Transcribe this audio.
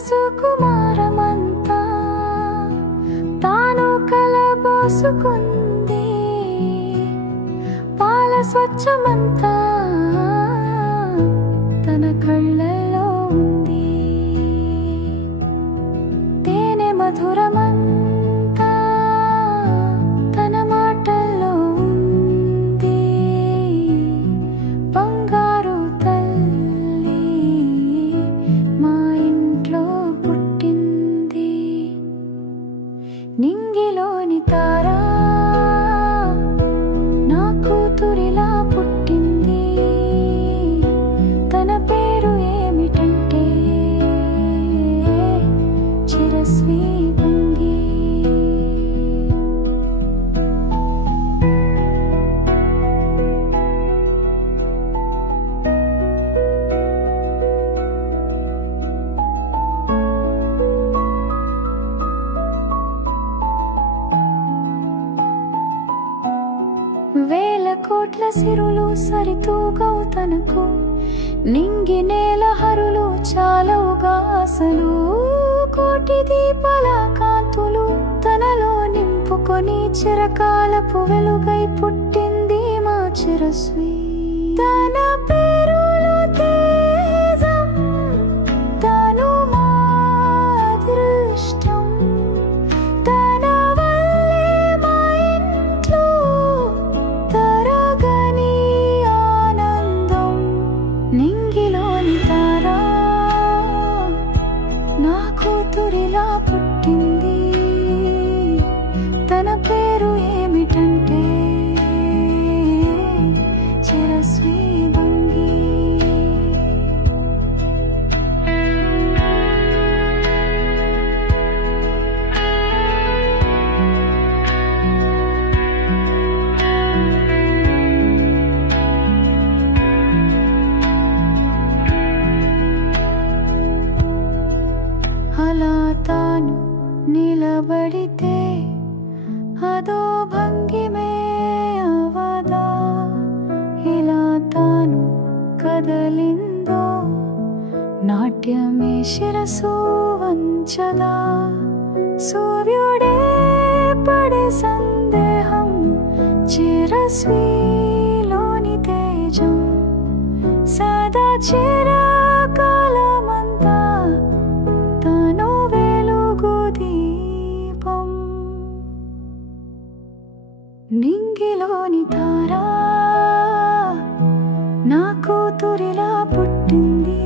సుకుమారమంతా తాను కలబోసుకుంది పాల స్వచ్ఛమంతా తన కళ్ళల్లో ఉంది తేనె మధురమంతా తన మాటల్లో ఉంది బంగారు తల్లి మా ఇంట్లో పుట్టింది నింగిలోని తారా నా కూతురిలా పుట్టింది తన పేరు ఏమిటంటే చిరస్వీ బంగి వేల కోట్ల సిరులు సరితూగవు తనకు నింగి నేల హరులు చాలవుగా అసలు కోటి దీపాల కాంతులు తనలో నింపుకొని చిరకాలపు వెలుగై పుట్టింది మా చిరస్వీ తన పేరులో తేజం తను మా అదృష్టం తన వల్లే మా ఇంట్లో తరగని ఆనందం నింగిలోని తారా నా కూతురిలా పుట్టింది తన పేరు ఏమిటంటే చిరస్వీ బంగి అలా తాను నిలబడితే అదో భంగిమే అవదా ఇలా తాను కదలిందో నాట్యమే శిరసు వంచదా సూర్యుడే పడే సందేహం చిరస్వీలోని తేజం సదా చిరకాలమంతా తను వెలుగు దీపం నింగిలోని తారా నా కూతురిలా పుట్టింది